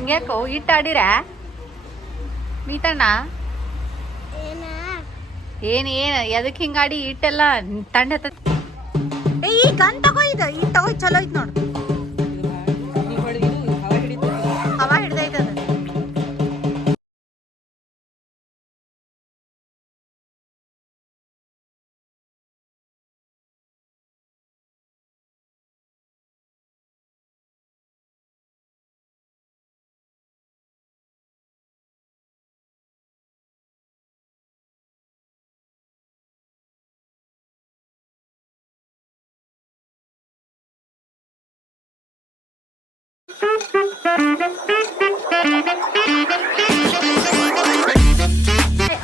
ಹಿಂಗ್ಯಾಕೋ ಇಟ್ಟು ಆಡಿರ ಮೀತಣ್ಣ ಏನ್ ಎದಕ್ ಹಿಂಗಾಡಿ ಇಟ್ಟೆಲ್ಲ ತಂಡ ಈ ಗನ್ ತಗೋ ಇದು ತಗೋ ಚಲೋ ಐತ್ ನೋಡು ಹವಾ ಹಿಡ್ದೈತದ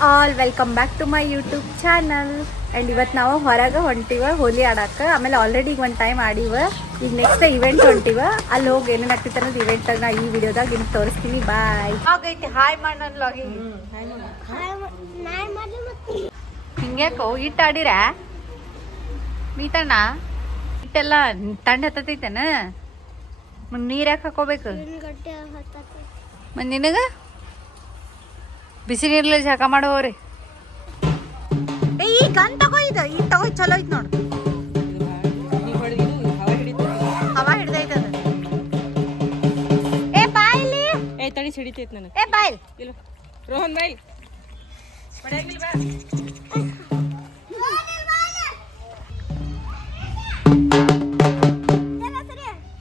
all welcome back to my YouTube channel and ಇವತ್ತು ನಾವು ಹೊರಗೆ ಹೊಂಟಿವ ಹೋಲಿ ಆಡಕ್ಕೆ ಆಮೇಲೆ ಆಲ್ರೆಡಿ ಈಗ ಒಂದು ಟೈಮ್ ಆಡಿವ ಈಗ ನೆಕ್ಸ್ಟ್ ಇವೆಂಟ್ ಹೊಂಟಿವ ಅಲ್ಲಿ ಹೋಗಿ ಏನೇನು ಆಗ್ತೈತೆ ಅನ್ನೋದು ಇವೆಂಟ್ ನಾ ಈ ವಿಡಿಯೋದಾಗ ನಿಮ್ಗೆ ತೋರಿಸ್ತೀನಿ ಬಾಯ್ ಆಗೈತಿ ಹಾಯ್ ಮಾಡಿ ನನ್ನ ಲಾಗಿ ಹಿಂಗ್ಯಾಕೋ ಇಟ್ಟು ಆಡಿರ ಮೀತಣ್ಣ ಇಟ್ಟೆಲ್ಲ ತಂಡ ಹತ್ತೈತೇನ ನೀರು ಯಾಕೆ ಹಾಕೋಬೇಕು ಮತ್ತು ನಿನಗೆ ಬಿಸಿ ನೀರ್ಲಿ ಜಾಕ ಮಾಡೋರಿ ಈ ಗನ್ ತಗೋ ಇದು ತಗೋ ಚಲೋ ಐತ್ ನೋಡು ಹವಾ ಹಿಡ್ದೈತದ ಏ ಬಾಯ್ಲಿ ಏ ತಡಿ ಸಿಡಿತೈತ್ ನನಗೆ ಏ ಬಾಯ್ ಇಲ್ಲ ರೋಹನ್ ಬಾಯ್ ಪಡೆಯಂಗಿಲ್ಲ ಬಾ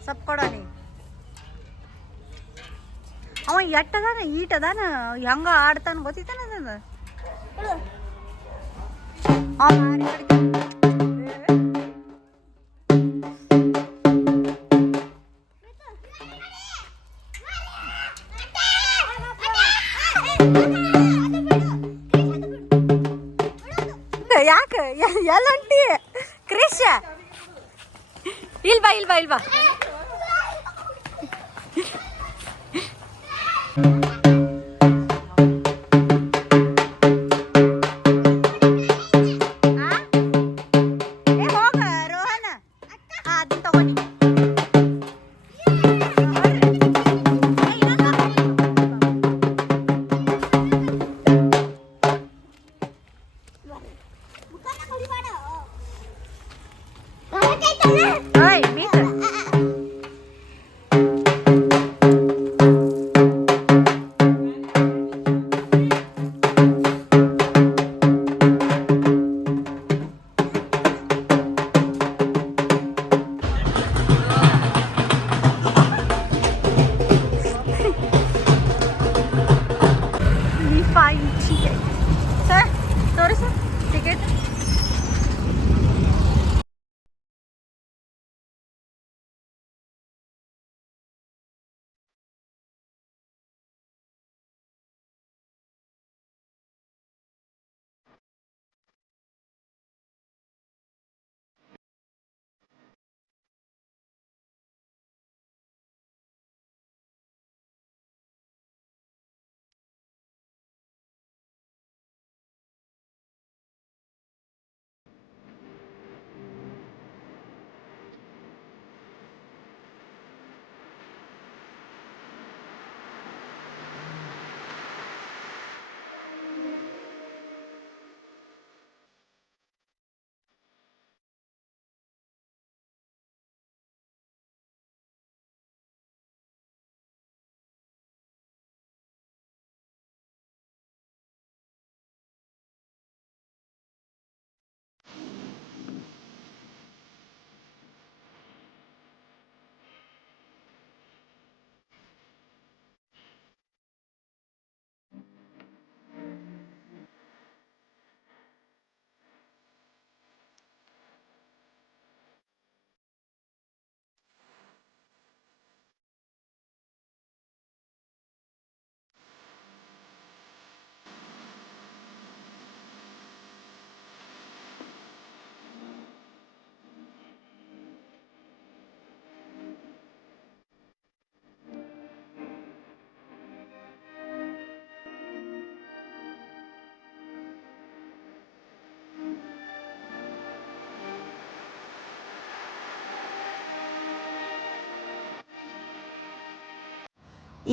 ಸಪ್ ಕೊಡೋ ನೀ ಅವ ಎಟ್ಟದಾನ ಈಟದಾನ ಹೆಂಗ ಆಡ್ತಾನ ಗೊತ್ತಿತ್ತಾನ ಅದನ್ನ ಯಾಕ ಎಲ್ಲಂಟಿ ಕ್ರಿಶ್ ಇಲ್ವಾ ಇಲ್ವಾ ಇಲ್ವಾ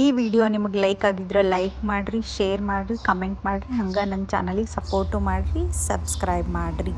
ಈ ವಿಡಿಯೋ ನಿಮಗೆ ಲೈಕ್ ಆಗಿದ್ರೆ ಲೈಕ್ ಮಾಡಿರಿ, ಶೇರ್ ಮಾಡಿರಿ, ಕಮೆಂಟ್ ಮಾಡಿರಿ, ಹಂಗೆ ನನ್ನ ಚಾನಲಿಗೆ ಸಪೋರ್ಟು ಮಾಡಿರಿ, ಸಬ್ಸ್ಕ್ರೈಬ್ ಮಾಡಿರಿ.